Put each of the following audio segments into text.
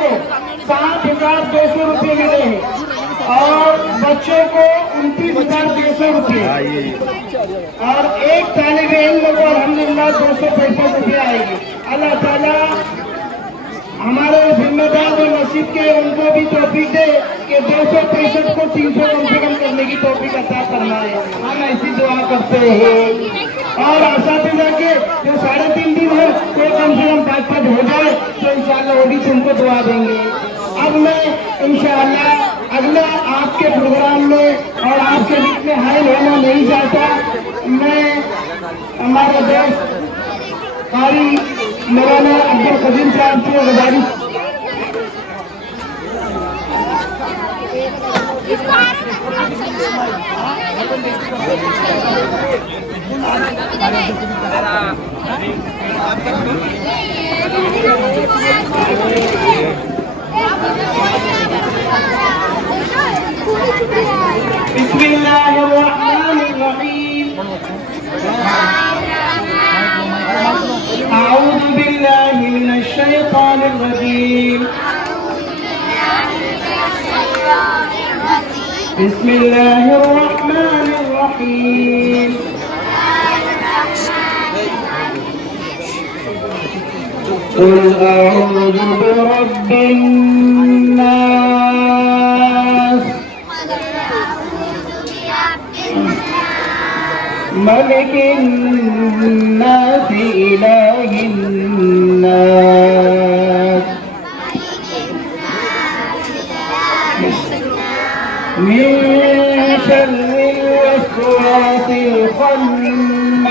को 7,200 रुपये मिले हैं और बच्चों को 29,200 रुपये और एक तालिब इल्म को अल्हम्दुलिल्लाह 265 रुपये आएगी। अल्लाह ताला हमारे जिम्मेदार जो मस्जिद के उनको भी तौफीक दे कि 265 को 300 कम से कम करने की तौफीक अता फरमाए। हम ऐसी दुआ करते हैं और असातिज़ा के जो 3.5 दिन है तो कम से कम 5 हो जाए तो इंशाअल्लाह वो भी तुमको दुआ देंगे। अब मैं इंशाअल्लाह अगला आपके प्रोग्राम में और आपके बीच में हायल होना नहीं चाहता। मैं हमारे दोस्त कारी मौलाना अब्दुल कदीर साहब से गुजारिश बिस्मिल्लाहिर्रहमानिर्रहीम أعوذ بالله من الشيطان الرجيم بسم الله الرحمن الرحيم قل أعوذ برب الناس ملك الناس إله الناس من شر الوسواس الخناس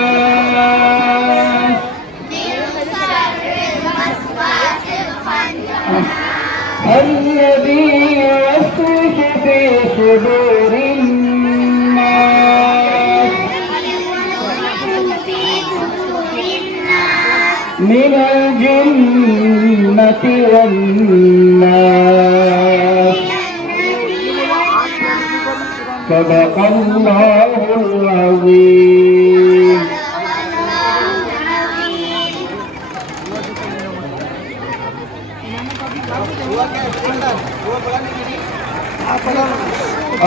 الذي يوسوس في صدور الناس من الجنة والناس صدق الله العظيم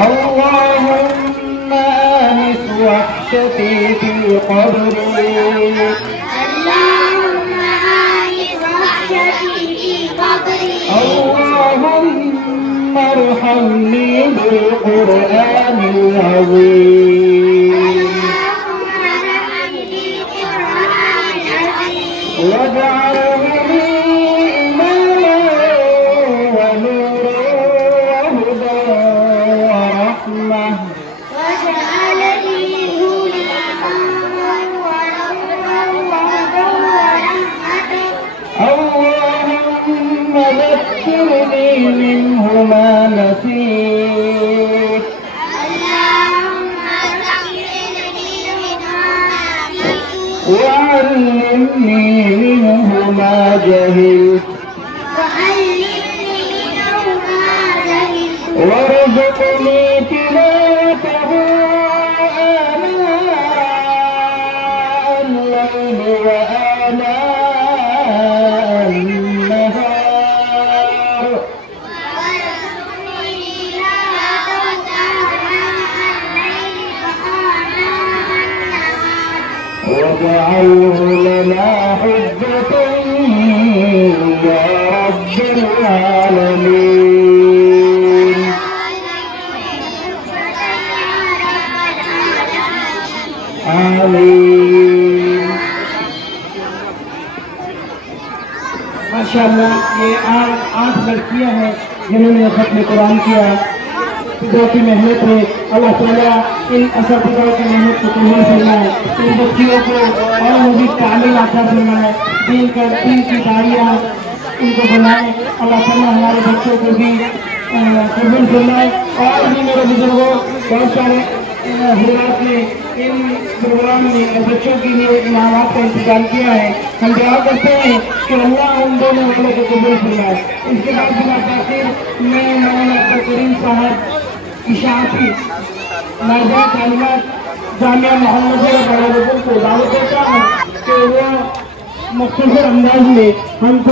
اللهم آنس وحشتي في قبري اللهم ارحمني بالقرآن العظيم واجعله لي إماما ونورا وهدى ورحمة اللهم ذكرني منه ما نسيت وعلمني منه ما جهلت وارزقني تلاوته آناء الليل وآناء النهار واجعله لنا حجة يا رب العالمين आमीन। माशाअल्लाह ये 8 लड़कियां हैं जिन्होंने खत्म कुरान किया। जो की मेहनत है अल्लाह ताला इन असातिज़ा की मेहनत को कबूल फरमाए। इन बच्चियों को और मज़ीद तालीम अता फरमाए। दीन की दारियाँ इनको बनाए। अल्लाह ताला हमारे बच्चों को भी कबूल फरमाए। और भी मेरे बुजुर्गों बहुत सारे हजरात ने इन प्रोग्राम में बच्चों के लिए इनामात का इंतजाम किया है। हम दुआ करते हैं कि अल्लाह उन दोनों वालों को कबूल फरमाए। इसके बाद मैं मौलाना अब्दुल करीम साहब इशाअती नाज़िर तालीमात जामिया मोहम्मदिया बड़ा को दावत देता हूँ कि वो मुख्तसर अंदाज में हमको